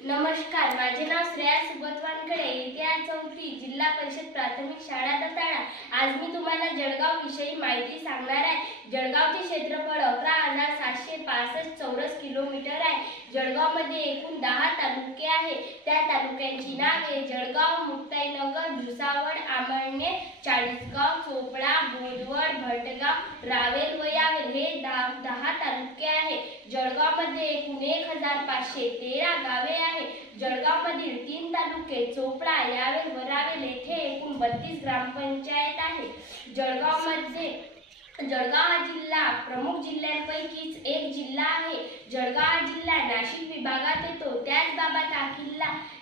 नमस्कार, माझे नाव श्रेया सुबोध वानकडे, इतिहास चौथी, जिल्हा परिषद प्राथमिक शाळा दताळा। आज मी तुम्हाला जळगाव विषयी माहिती सांगणार आहे। जळगावचे क्षेत्रफळ 11,765 चौरस किलोमीटर आहे। जळगावमध्ये एकूण 10 तालुके आहेत। त्या तालुक्यांची नावे जळगाव, मुक्ताईनगर, भुसावळ, आमळनेर, चाळीसगाव, चोपडा, बोदवड, भटगाव, रावेर व यावेल हे 10 तालुके आहेत। जळगावमध्ये एकूण 1,513 गावे आहेत। जळगावमधील 3 तालुके चोपडा, यावेल व रावेल येथे एकूण 32 ग्रामपंचायत आहेत। जळगाव हा जिल्हा प्रमुख जिल्ह्यांपैकीच एक जिल्हा आहे। जळगाव हा जिल्हा नाशिक विभागात येतो। त्याचबाबत हा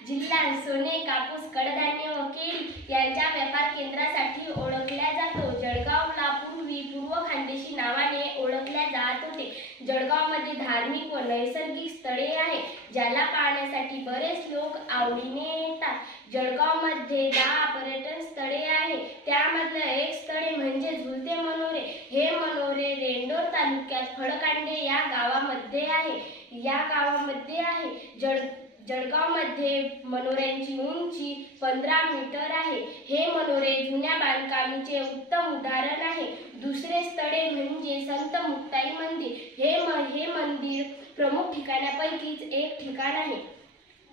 जिल्हा सोने, कापूस, कडधान्य व केळी यांच्या व्यापार केंद्रासाठी ओळखला जातो। जळगावला पूर्वी पूर्व खानदेशी नावाने ओळखले जात होते। जळगावमध्ये धार्मिक व नैसर्गिक स्थळे आहेत, ज्याला पाहण्यासाठी बरेच लोक आवडीने येतात। जळगावमध्ये 10 पर्यटन स्थळे आहेत। त्यामधलं एक स्थळ म्हणजे झुलते मनोरे। हे मनोरे रेंडोर तालुक्यात फळकांडे या गावामध्ये आहे। जळगावमध्ये मनोऱ्यांची उंची 15 मीटर आहे। हे मनोरे जुन्या बांधकामाचे उत्तम उदाहरण आहे। दुसरे स्थळे म्हणजे संत मुक्ताई मंदिर। हे मंदिर प्रमुख ठिकाणापैकीच एक ठिकाण आहे।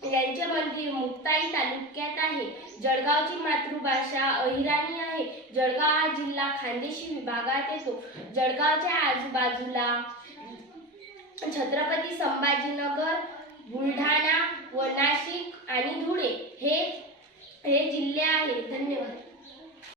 यांचे मंदिर मुक्ताई तालुक्यात आहे। जळगावची मातृभाषा अहिराणी आहे। जळगाव हा जिल्हा खानदेशी विभागात येतो। जळगावच्या आजूबाजूला छत्रपती संभाजीनगर, बुलढाणा व नाशिक आणि धुळे हे जिल्हे आहेत। धन्यवाद।